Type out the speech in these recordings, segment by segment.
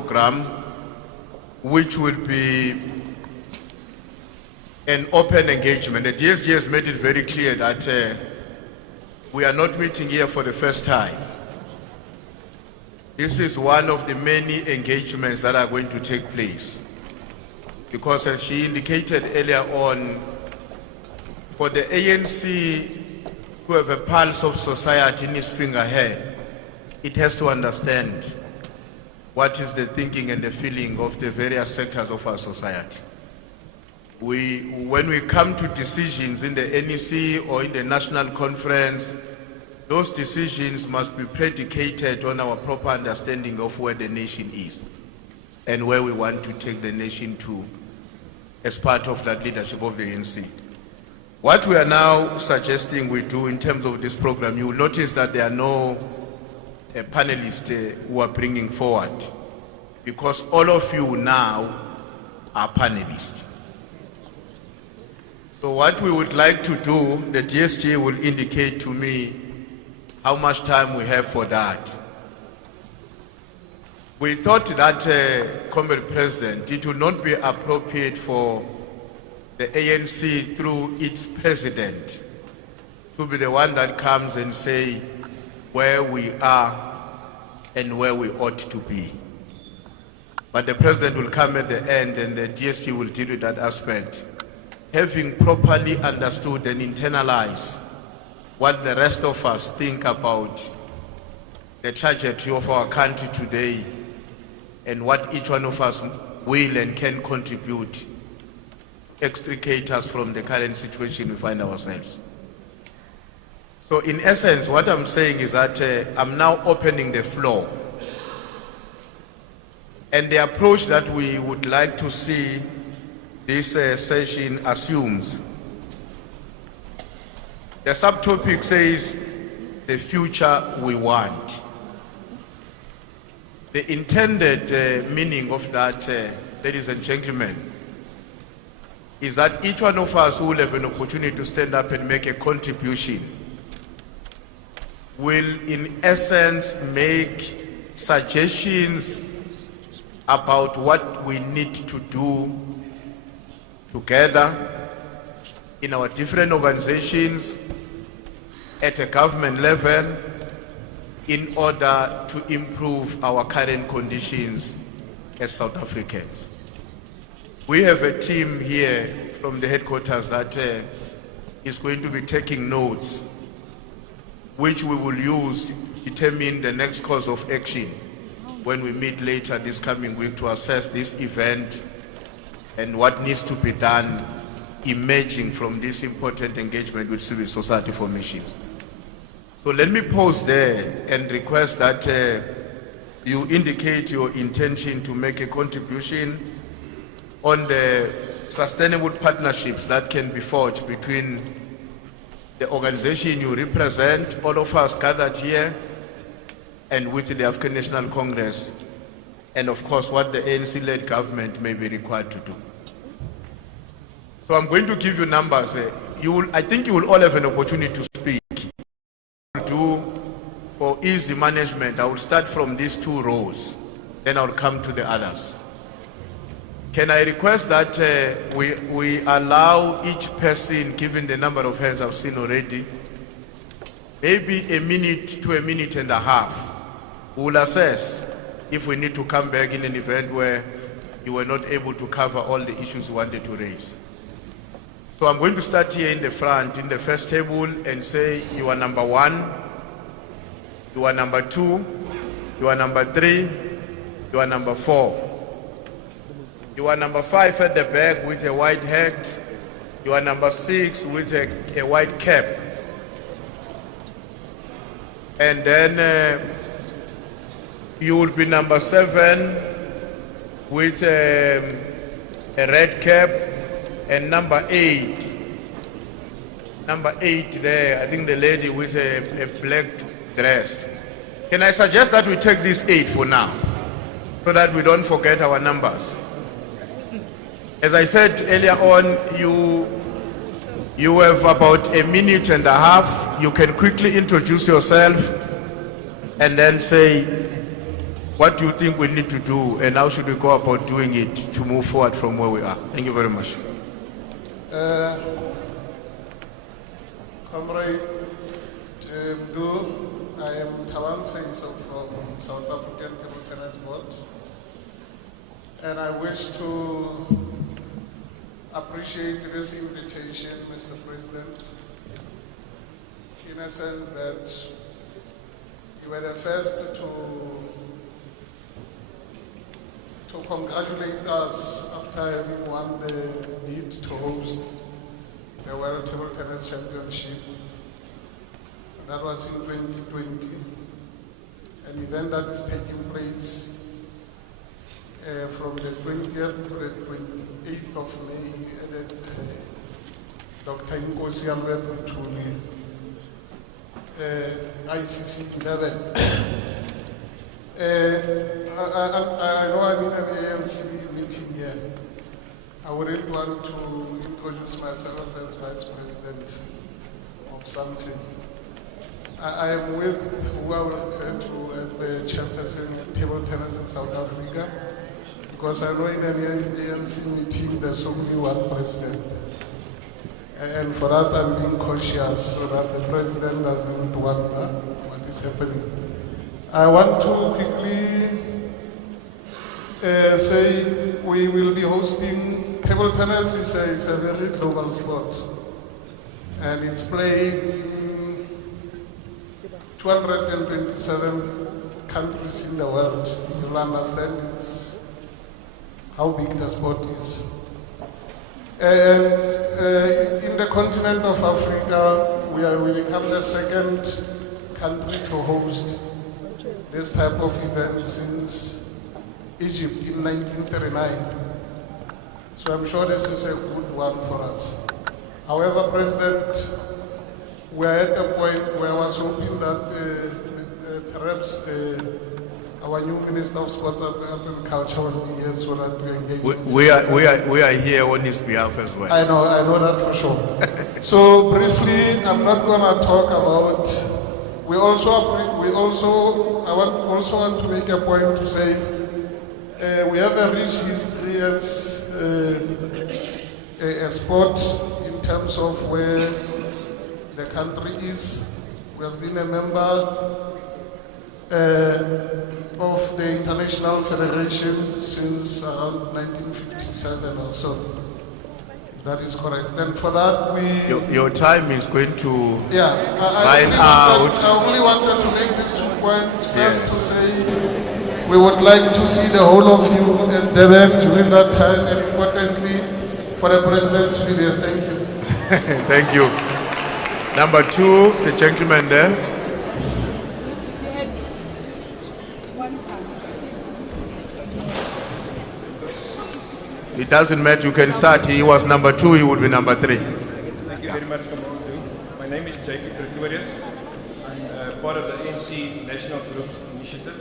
program, which will be an open engagement. The DSG has made it very clear that we are not meeting here for the first time. This is one of the many engagements that are going to take place. Because as she indicated earlier on, for the ANC to have a pulse of society in its fingerhead, it has to understand what is the thinking and the feeling of the various sectors of our society. When we come to decisions in the NEC or in the national conference, those decisions must be predicated on our proper understanding of where the nation is and where we want to take the nation to as part of that leadership of the ANC. What we are now suggesting we do in terms of this program, you will notice that there are no panelists who are bringing forward, because all of you now are panelists. So what we would like to do, the DSG will indicate to me how much time we have for that. We thought that, Comrade President, it would not be appropriate for the ANC through its president to be the one that comes and say where we are and where we ought to be. But the president will come at the end and the DSG will deal with that aspect, having properly understood and internalized what the rest of us think about the trajectory of our country today and what each one of us will and can contribute, extricate us from the current situation we find ourselves. So in essence, what I'm saying is that I'm now opening the floor. And the approach that we would like to see this session assumes. The subtopic says, the future we want. The intended meaning of that, ladies and gentlemen, is that each one of us who will have an opportunity to stand up and make a contribution will in essence make suggestions about what we need to do together in our different organizations at a government level in order to improve our current conditions as South Africans. We have a team here from the headquarters that is going to be taking notes, which we will use to determine the next course of action when we meet later this coming week to assess this event and what needs to be done emerging from this important engagement with civil society formations. So let me pause there and request that you indicate your intention to make a contribution on the sustainable partnerships that can be forged between the organization you represent, all of us gathered here, and with the African National Congress, and of course what the ANC-led government may be required to do. So I'm going to give you numbers. I think you will all have an opportunity to speak. For easy management, I will start from these two rows, then I'll come to the others. Can I request that we allow each person, given the number of hands I've seen already, maybe a minute to a minute and a half. We will assess if we need to come back in an event where you were not able to cover all the issues you wanted to raise. So I'm going to start here in the front, in the first table, and say you are number 1, you are number 2, you are number 3, you are number 4. You are number 5 at the back with a white hat. You are number 6 with a white cap. And then you will be number 7 with a red cap, and number 8. Number 8 there, I think the lady with a black dress. Can I suggest that we take this 8 for now, so that we don't forget our numbers? As I said earlier on, you have about a minute and a half. You can quickly introduce yourself and then say What do you think we need to do, and how should we go about doing it to move forward from where we are? Thank you very much. Comrade Mdu, I am Tawan Seiso from South African Table Tennis Board, and I wish to appreciate this invitation, Mr. President, in a sense that you were the first to congratulate us after having won the bid to host the World Table Tennis Championship. That was in 2020, an event that is taking place from the 20th to the 28th of May at Dr. Inkosi Albert Mtuli, ICC 11. I know I'm in an ANC meeting here. I wouldn't want to introduce myself as Vice President of something. I am with who I will refer to as the chairperson of table tennis in South Africa, because I know in an ANC meeting there's only one president. And for that I'm being cautious so that the president doesn't wonder what is happening. I want to quickly say we will be hosting table tennis. Is a very global sport, and it's played in 227 countries in the world. You'll understand how big the sport is. And in the continent of Africa, we become the second country to host this type of event since Egypt in 1939. So I'm sure this is a good one for us. However, President, we're at a point where I was hoping that perhaps our new Minister of Sports, Arts and Culture will be here so that we engage. We are here on his behalf as well. I know that for sure. So briefly, I'm not going to talk about. I also want to make a point to say we have a rich history as a sport in terms of where the country is. We have been a member of the International Federation since around 1957 or so. That is correct. And for that, Your time is going to run out. I only wanted to make these 2 points. First, to say we would like to see the whole of you at Durban during that time, and importantly, for the President to be there. Thank you. Thank you. Number 2, the gentleman there. It doesn't matter, you can start. He was number 2, he would be number 3. Thank you very much, Commander. My name is Jacob Pretorius. I'm part of the ANC National Group's initiative.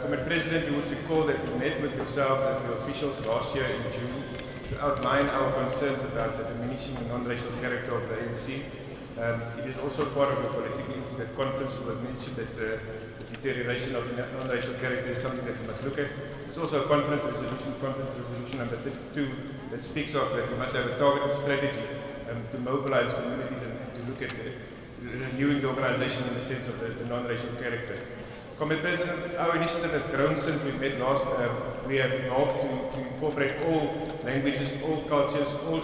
Commander President, you would recall that we met with yourselves as the officials last year in June to outline our concerns about the diminishing non-racial character of the ANC. It is also part of the political that conference who have mentioned that the deterioration of non-racial character is something that we must look at. It's also a conference resolution number 32, that speaks of that we must have a targeted strategy to mobilize communities and to look at renewing the organization in the sense of the non-racial character. Comrade President, our initiative has grown since we met last. We have evolved to incorporate all languages, all cultures, all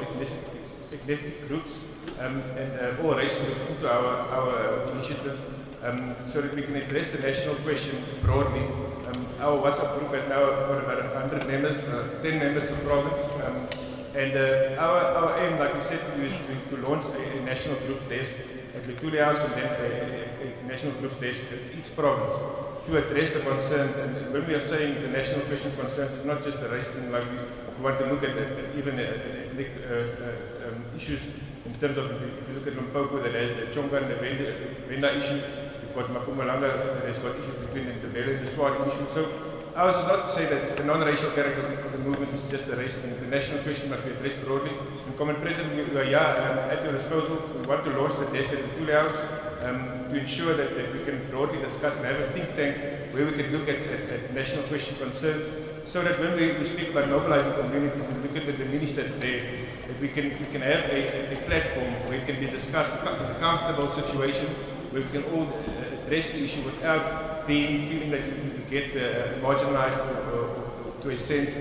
ethnic groups, and all race groups into our initiative, so that we can address the national question broadly. Our WhatsApp group has now got about 100 members, 10 members per province, and our aim, like we said to you, is to launch a national groups desk at Lutuli House and then a national groups desk at each province to address the concerns. And when we are saying the national question concerns, it's not just the race thing, like we want to look at even ethnic issues in terms of, if you look at Limpopo, that has the Chonga and the Venda issue. You've got Mpumalanga that has got issues between the Ndebele and the Swati issue. So ours is not to say that the non-racial character of the movement is just a race thing. The national question must be addressed broadly. And Common President, we are here at your disposal. We want to launch the desk at the Lutuli House. to ensure that we can broadly discuss and have a think tank where we can look at national question concerns, so that when we speak about mobilizing communities and look at the diminished that's there, that we can have a platform where it can be discussed in a comfortable situation, where we can all address the issue without feeling that you get marginalized or to a sense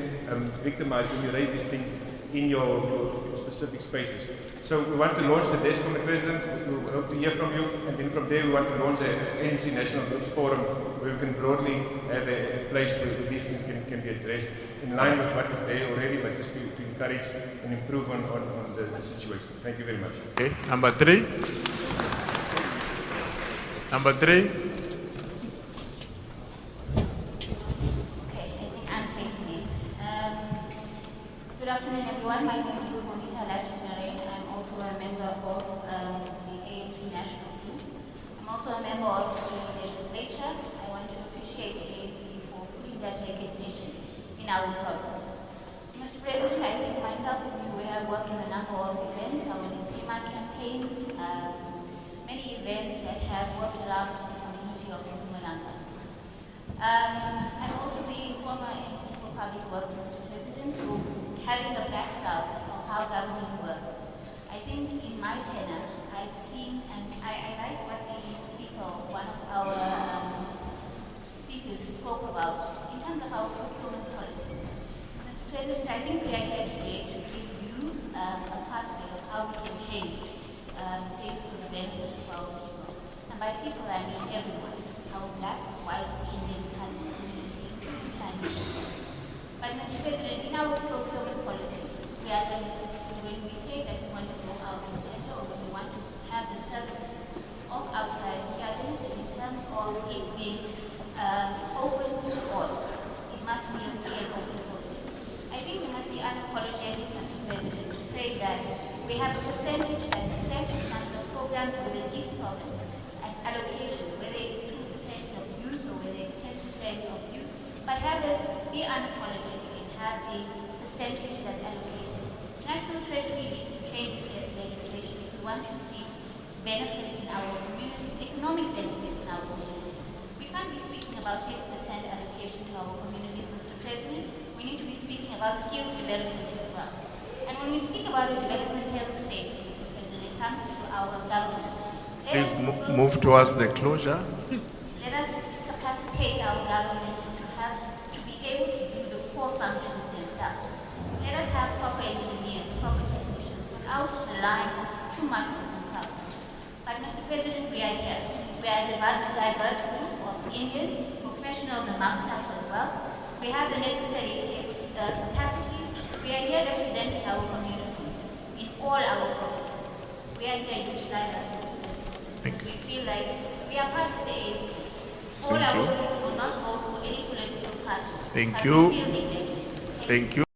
victimized when you raise these things in your specific spaces. So we want to launch the desk from the President. We hope to hear from you, and then from there we want to launch an ANC National Groups Forum where we can broadly have a place where these things can be addressed in line with what is there already, but just to encourage and improve on the situation. Thank you very much. Okay, number 3. Number 3. Okay, I think I'm taking it. Good afternoon, everyone. My name is I'm also a member of the ANC National Group. I'm also a member of the legislature. I want to appreciate the ANC for putting that recognition in our progress. Mr. President, I think myself and you, we have worked on a number of events, our Nitsima campaign, many events that have worked around the community of Mpumalanga. I'm also the former MC for Public Works, Mr. President, so having a background of how government works. I think in my tenure, I've seen, and I like what the speaker, one of our speakers spoke about in terms of our procurement policies. Mr. President, I think we are here today to give you a pathway of how we can change things for the benefit of our people. And by people, I mean everyone, our blacks, whites, Indian, community, Chinese. But Mr. President, in our procurement policies, we are limited. When we say that we want to go out to tender or when we want to have the services of outside, we are limited in terms of it being open to all. It must be a clear open process. I think we must be unapologetic, Mr. President, to say that we have a percentage that is set in terms of programs within each province and allocation, whether it's 2% of youth or whether it's 10% of youth, but have it be unapologetic and have a percentage that's allocated. National Treasury needs to change its legislation if we want to see benefit in our communities, economic benefit in our communities. We can't be speaking about 30% allocation to our communities, Mr. President. We need to be speaking about skills development as well. And when we speak about a developmental state, Mr. President, it comes to our government. Please move towards the closure. Let us capacitate our government to be able to do the core functions themselves. Let us have proper engineers, proper technicians, without relying too much on consultants. But Mr. President, we are here. We are a diverse group of Indians, professionals amongst us as well. We have the necessary capacities. We are here representing our communities in all our provinces. We are here to utilize us, Mr. President, because we feel like we are part of the ANC. All our groups will not vote for any political party. Thank but you. we feel needed. Thank you.